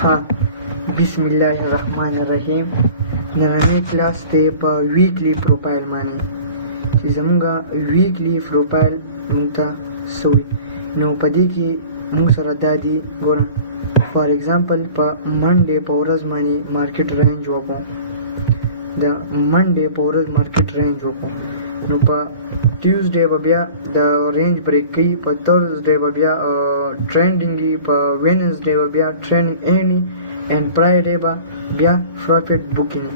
ها بسم الله الرحمن الرحیم. نننی کلاس دی په ویکلی پروفایل باندې چې زمونږه ویکلی پروفایل مونږ ته سوی نو په دې کې مونږ سره دا دی ګوره فار ایگزامپل په منډې په ورځ باندې مارکیټ رینج وکړو د منډې په ورځ مارکیټ رینج وکړو نو په ټیوزډے به بیا د رینج بریک کوي په تھرسډے به بیا ټرینډینګ وي په وینسډے به بیا ټرینډینګ اینډ اینډ فرایډے به بیا پروفیټ بوکینګ.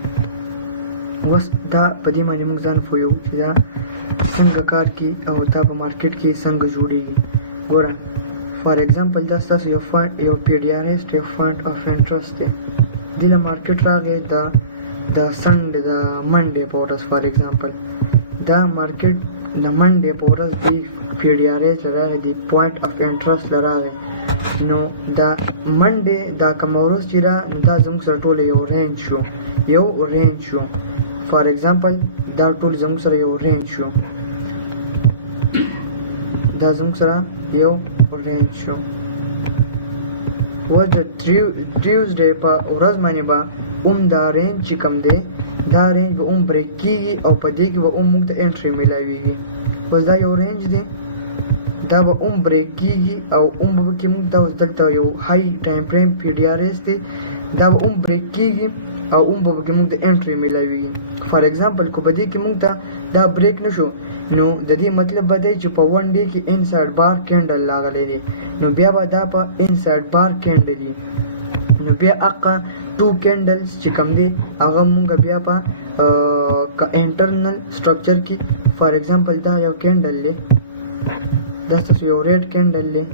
اوس دا په دې باندې موږ ځان پوهیو چې دا څنګه کار کوي او دا په مارکیټ کې څنګه جوړیږي. ګوره فار ایگزامپل دا ستاسو یو پی ډي آر ایس دی فنډ اف انټرست دی دې له مارکیټ راغی د سنډې د منډې په ورځ فار ایگزامپل دا مارکیټ د منډې په ورځ دی پی ډي آر ایس راغی دی پوینټ اف انټرست راغی نو دا منډې دا کومه ورځ چې را نو دا زموږ سره ټوله یو رینج شو فار ایگزامپل دا ټول زموږ سره یو رینج شو دا زموږ سره یو رینج شو و د ټیوزډے په ورځ باندې به دا رینج چې کوم دی دا رینج به بریک کیږي او په دې کې به موږ ته انټري ملاویږي. اوس دا یو رینج دی دا به بریک کیږي او به کې موږ ته اوس دلته یو های ټایم فریم پی ډي آر ایس دی دا به بریک کیږي او به کې موږ ته انټري ملاویږي. فار ایگزامپل کو په دې کې موږ ته دا بریک نشو نو د دې مطلب به دی چې په 1 ډے کې انسایډ بار کینډل لاغلی دی نو بیا به دا په انسایډ بار کینډل دی نو بیا اقا 2 کینډلز چې کوم دی هغه مونږ بیا په انټرنل سټرکچر کې فار ایگزامپل دا یو کینډل دی دا ستاسو یو ریډ کینډل دی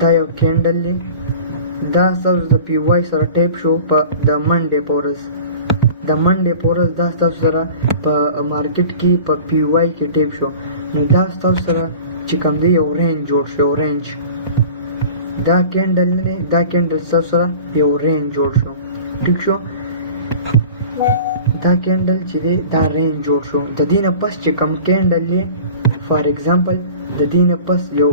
دا یو کینډل دی دا ستاسو د پی واي سره ټیپ شو په د منډې په ورځ د منډې په ورځ دا ستاسو سره په مارکیټ کې په پی واي کې ټیپ شو نو دا ستاسو سره چې کوم دی یو رینج جوړ شو رینج دا کینډل نه دی دا کینډل ستاسو سره یو رینج جوړ شو ټیک شو دا کینډل چې دی دا رینج جوړ شو د دې نه پس چې کوم کینډل دی فار ایگزامپل د دې نه پس یو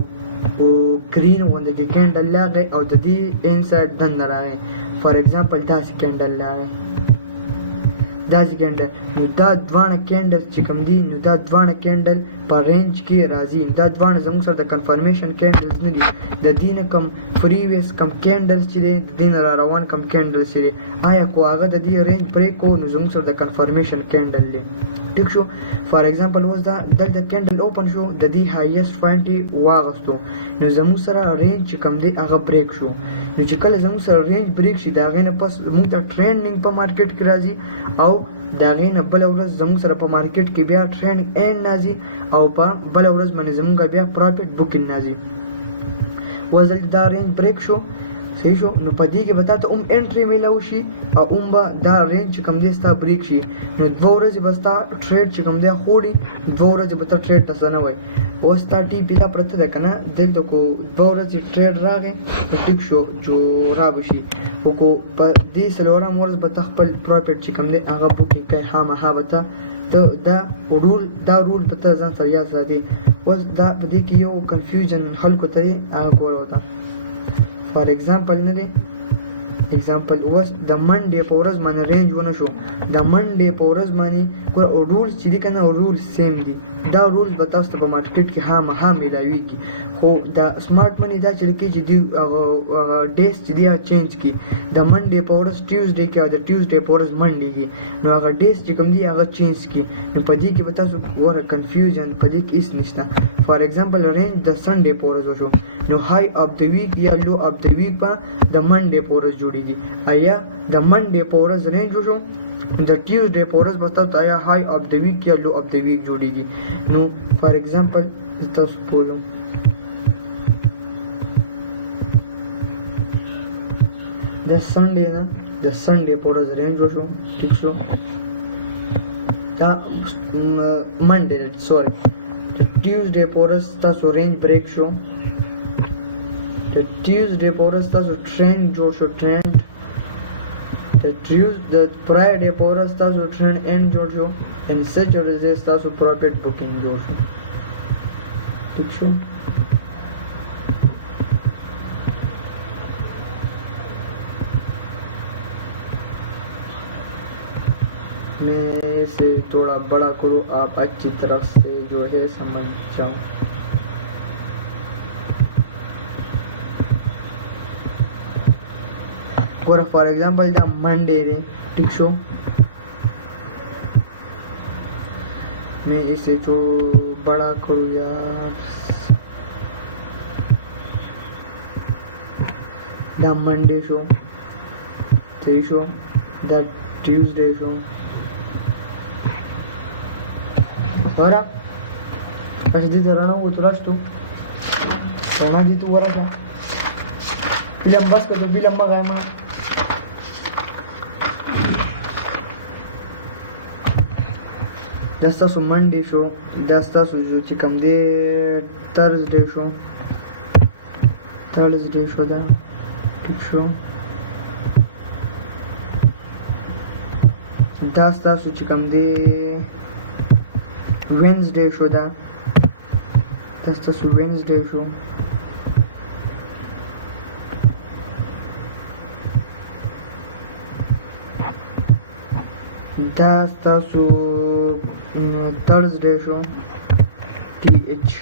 گرین غونډه کې کینډل لاغی او د دې انسایډ دننه راغی فار ایگزامپل داسې کینډل لاغی داسې کینډل نو دا دواړه کینډل چې کوم دي نو دا دواړه کینډل په رینج کې راځي دا دواړه زموږ سره د کنفرمیشن کینډلز نه دي د دې نه کم پریویس کم کینډلز چې دی د دې نه را روان کم کینډلز چې دی آیا کو هغه د دې رینج بریک کو نو زموږ سره د کنفرمیشن کینډل دی ټیک شو. فار ایگزامپل اوس دا دلته کینډل اوپن شو د دې هایست پوینټ یې واغستو نو زموږ سره رینج چې کوم دی هغه بریک شو نو چې کله زموږ سره رینج بریک شي د هغې نه پس موږ ته ټرینډینګ په مارکیټ کې راځي او د هغې نه بله ورځ زموږ سره په مارکیټ کې بیا ټرینډینګ اینډ راځي او په بله ورځ باندې زموږ بیا پروفیټ بوکینګ راځي. اوس دلته دا رینج بریک شو صحیح شو نو په دې کې به تا ته انټري میلاو شي او به دا رینج چې کوم دی ستا بریک شي نو 2 ورځې به ستا ټریډ چې کوم دی خوړي 2 ورځې به ته ټریډ ته څه نه وایي. اوس ستا ټي پي دا پرته ده که نه دلته کو 2 ورځې ټریډ راغی نو ټیک شو جو را به شي خو کو په دې څلورم ورځ به ته خپل پروفیټ چې کوم دی هغه بوکینګ کوي خامخا به ته دا رول په ته ځان سره یاد ساتي. اوس دا په دې کې یو کنفیوژن خلکو ته دی هغه ګوره ورته فار ایگزامپل نه دی ایگزامپل اوس د منډې په ورځ باندې رینج ونه شو د منډې په ورځ باندې ګوره رولز چې دي که نه رولز سیم دي دا رولز به تاسو ته په مارکیټ کې خامخا میلاویږي خو د سمارټ منی دا چې کوي چې دوی هغه ډیز چې دي هغه چینج کړي د منډې په ورځ ټیوزډے کې او د ټیوزډے په ورځ منډې کې نو هغه ډیز چې کوم دي هغه چینج کړي نو په دې کې به تاسو ګوره کنفیوژن په دې کې هېڅ نشته. فار ایگزامپل رینج د سنډې په ورځ وشو نو های اف د ویک یا لو اف د ویک په د منډې په ورځ جوړیږي آیا د منډې په ورځ رینج وشو د ټیوزډے په ورځ به تاسو آیا های اف د ویک یا لو اف د ویک جوړیږي نو فار ایگزامپل تاسو پوهیږم د سنډې نه د سنډې په ورځ رینج وشو ټیک شو دا منډې سوري د ټیوزډے په ورځ تاسو رینج بریک شو د ټیوزډے په ورځ تاسو ټرینډ جوړ شو ټرینډ د فرایډے په ورځ تاسو ټرینډ اینډ جوړ شو ان سیچرډے تاسو پروفیټ بوکینګ جوړ شو ٹھیک شو मैं इसे थोड़ा बड़ा करूँ, आप अच्छी तरफ से जो है समझ जाओ। और फॉर एग्जांपल द मंडे रे, ठीक शो, मैं इसे तो बड़ा करूँ यार। The Monday show, three show, the Tuesday show. Ora, kasih di terana uturas tu, terana gitu ora sa. Bilang bas ka tu bilang magai ma. Dasta su Monday show, dasta su jo chikam de Thursday show da, ठीक show. Dasta su chikam de Wednesday show da, dasta su Wednesday show. Dasta su Thursday show, TH,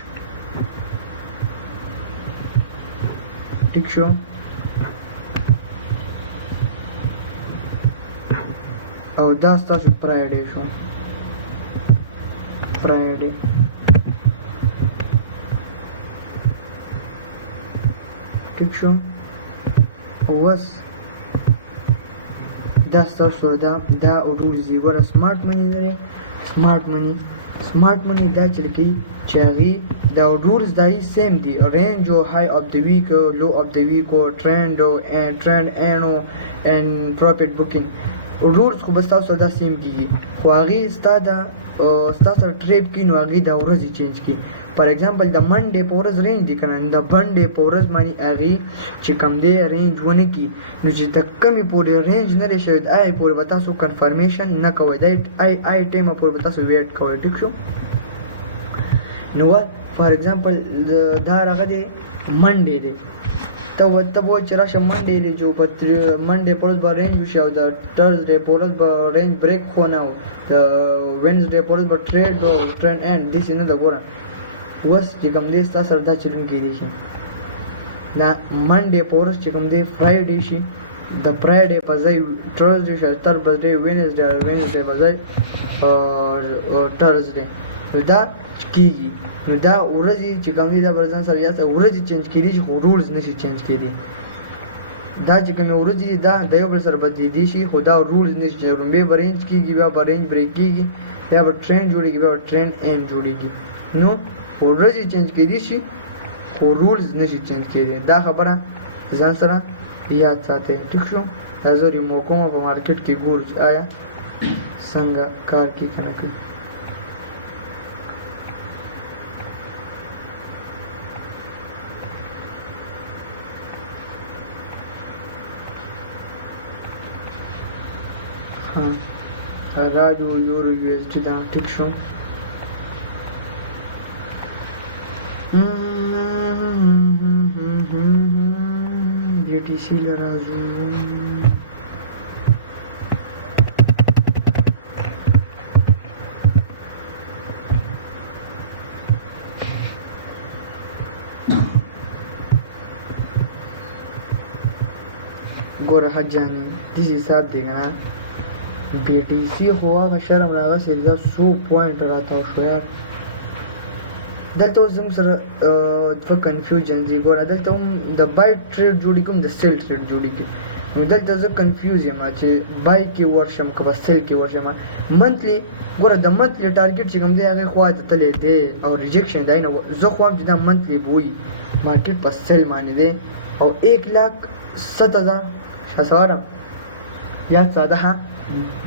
ठीक show. और dasta su Friday show, Friday. ठीक show. was dasta su da rules ور smart money لري. smart money دا چلکی چاغي دا rules دای same دی. range or high of the week, low of the week, or trend and profit booking. rules خو بس تاسو دا سیم کیږي، خو هغه ستاسو ټریډ کی نو هغه دا ورځ چینج کی. فار ایگزامپل د منډه په ورځ رینج دی کنه، د بنډه په ورځ باندې هغه چې کم دی رینج ونه کی، نو چې د کمی پورې رینج نه لري شوی آی پورې به تاسو کنفرمیشن نه کوئ، د آی ټایم پورې به تاسو ویټ کوئ. ټیک شو. نو فار ایگزامپل دا هغه دی منډه دی، ته به چې راشه منډه دی جو په منډه په ورځ به رینج وشي، او د ټرزډے په ورځ به رینج بریک خو نه، او د وینزډے په ورځ به ټریډ او ټرینډ اینډ داسې نه ده. ګوره اوس چې کوم دی ستا سره دا چلون کېدی شي، دا منډه په ورځ چې کوم دی فرایډے شي، د فرایډے په ځای ټرزډے شي، ترزډے وینزډے په ځای ټرزډے، نو دا کېږي. نو دا ورځې چې کوم دی دا به ځان سره یاد ورځې چینج کېدی شي، خو رولز نشي چینج کېدی. دا چې کومې ورځې دي دا د یو بل سره بدلېدی شي، خو دا رولز نشي چینج. لومبۍ به رینج کېږي، بیا به رینج بریک کېږي، بیا به ټرینډ جوړېږي، بیا به ټرینډ اینډ جوړېږي. نو ورځې چینج کېدی شي، خو رولز نشي چینج کېدی. دا خبره ځان سره یاد ساتئ. ټیک شو. دا زه ریمو کوم په مارکیټ کې ګورو چې آیا څنګه کار کوي که نه کوي. راجو یورو یو ایس डी دا. ټیک شو. بی ټی سی لرازو. ګوره حجانې دې حساب دی که نه، بی ټی سی خو هغه شرم راغسې دا 100 پوینټ راتاو شو یار. دلته اوس زموږ سره دوه کنفیوژن دي. ګوره دلته هم د بای ټریډ جوړېږي، هم د سیل ټریډ جوړېږي. نو دلته زه کنفیوز یم چې بای کې ورشم که به سیل کې ورشم. منتلی ګوره د منتلی ټارګېټ چې کوم دی هغې خوا ته تللی دی، او ریجیکشن دی. نو زه خو هم چې دا منتلی به وي مارکیټ په سیل باندې دی، او 1,07,000 شاسوارم یاد ساده ها.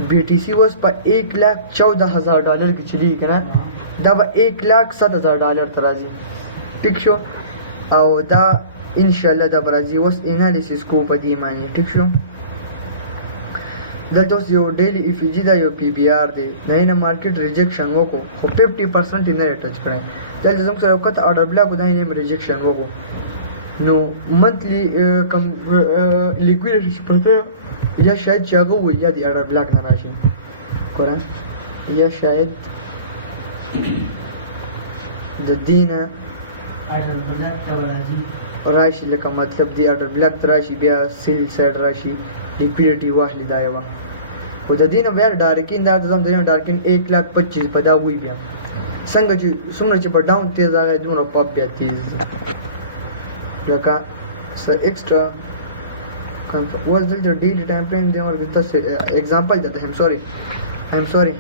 بی ټی سی اوس په 1,14,000 ډالر کې چلیږي که نه، دا به 1,07,000 ډالر ته راځي. ټیک شو. او دا انشاءالله دا به راځي. اوس انالیسیس کوو په دې باندې. ټیک شو. دلته اوس یو ډیلی اف جی دا یو پی بی آر دی، د یې نه مارکیټ ریجیکشن وکړو، خو 50% یې نه دی ټچ کړی. دلته زموږ سره یو کته آرډر بلاک و، دا یې هم ریجیکشن وکړو. نو منتلی کم لیکویډیټي چې پرته یا شاید چې هغه ووایي یا د آرډر بلاک نه راشي، قرآن یا شاید د دینه اډر بلک ته راځي راشي لکه مطلب دی اډر بلک ته راشي بیا سیل سایډ راشي لیکویډیټي واخلي دا یوه خو د دې نه بیا ډارکین دا د دې ډارکین 1,25,000 په دا وی بیا څنګه چې څومره چې په ډاون تیز راغی دومره پاپ بیا تیز لکه څه ایکسټرا was the daily time frame they were with us example that I'm sorry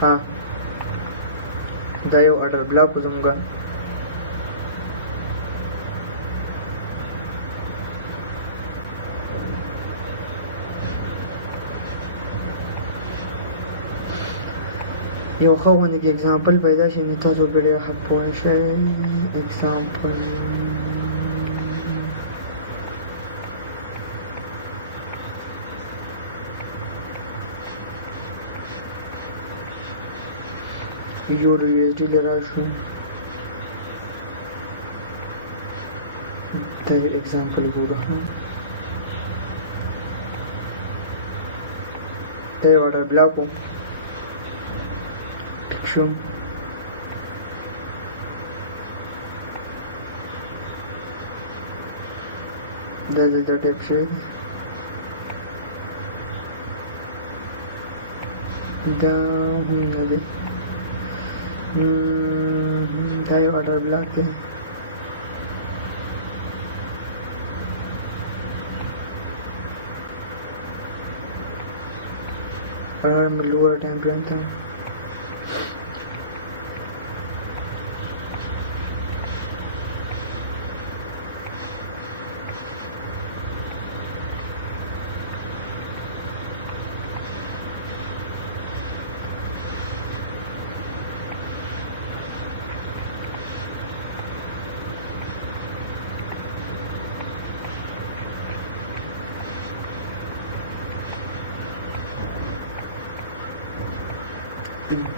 ها دا یو اډر بلاک زموږه یو ښه غوندې کې اګزامپل پیدا شي نو تاسو پرې ډېر ښه پوه شئ اګزامپل یورو یو ایس ډي له راشو دا یو اګزامپل ګورو دا یو اډر بلاک و شو دا دلته ټیپ شوی دا هم نه دی دا یو اډر بلاک دی lower time frame था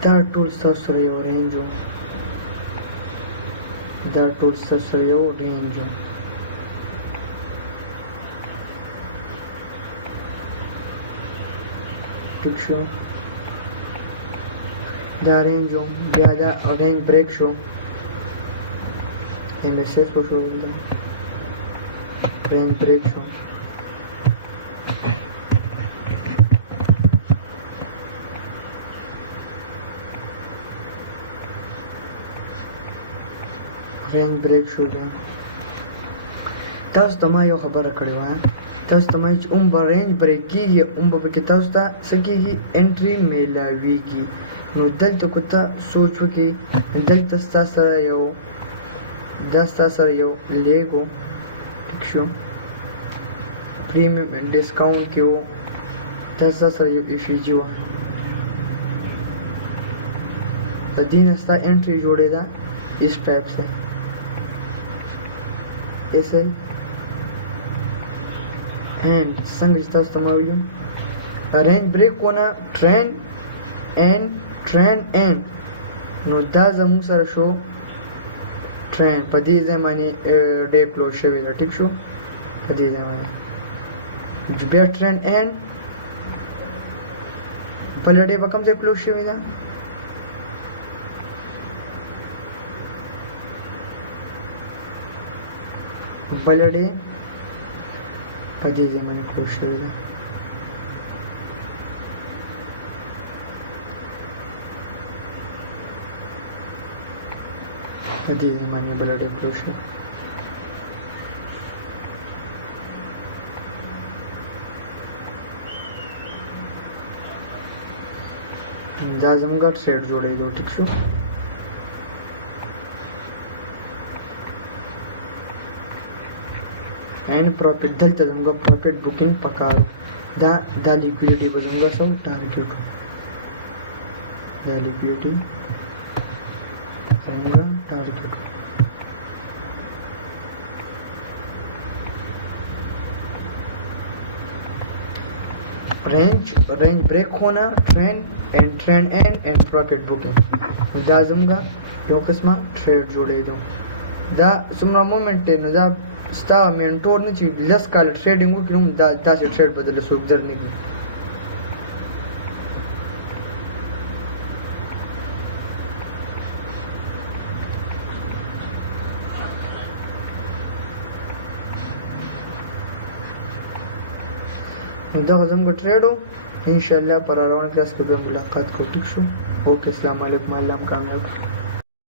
دا ټول ستاسو سره یو رینج و دا ټول ستاسو سره یو رینج و ټیک شو دا رینج و بیا دا رینج بریک شو MSS کو شو دا رینج بریک شو رینج بریک شو دی تاسو ته ما یو خبره کړې وه تاسو ته ما چې به رینج بریک کېږي به پکې تاسو ته څه کېږي انټري میلاویږي نو دلته که ته سوچ وکړې دلته ستا سره یو دا ستا سره یو لیګ و ټیک شو پریمیم ډسکاونټ کې و دا ستا سره یو ایفیجي وه د دې نه ستا انټري جوړېده اس ټایپ سے ایسے اینڈ څنګه چې تاسو ته ما ویلو رینج بریک ونه ټرین اینډ نو دا زموږ سره شو ټرین په دې ځای باندې ډے کلوز شوی ده ټیک شو په دې ځای باندې بیا ټرین اینډ بله ډے په کوم ځای کلوز شوی ده بله ډے په دې ځای باندې کلوز شوی ده په دې ځای باندې بله ډے کلوز شوی دا زموږ ټریډ جوړېدو ټیک شو اینڈ پروفیټ دلته زموږ پروفیټ بوکینګ پکارو دا لیکویډیټي به زموږ سو ټارګټ دا لیکویډیټي زموږ ټارګټ رینج بریک ہونا ٹرینڈ اینڈ پروفیٹ بوکنگ دا زموږ یو قسمه ټریډ جوړېدو دا څومره مومنټ دی نو دا ستا منټور نه چې 10 کاله ټریډینګ وکړي نو داسې ټریډ به درله څوک در نه کړي. نو دغه زموږ ټریډ و انشاءالله پر روان کلاس کې به ملاقات کوو. ټیک شو. اوکې السلام علیکم. الله هم کامیاب کړي.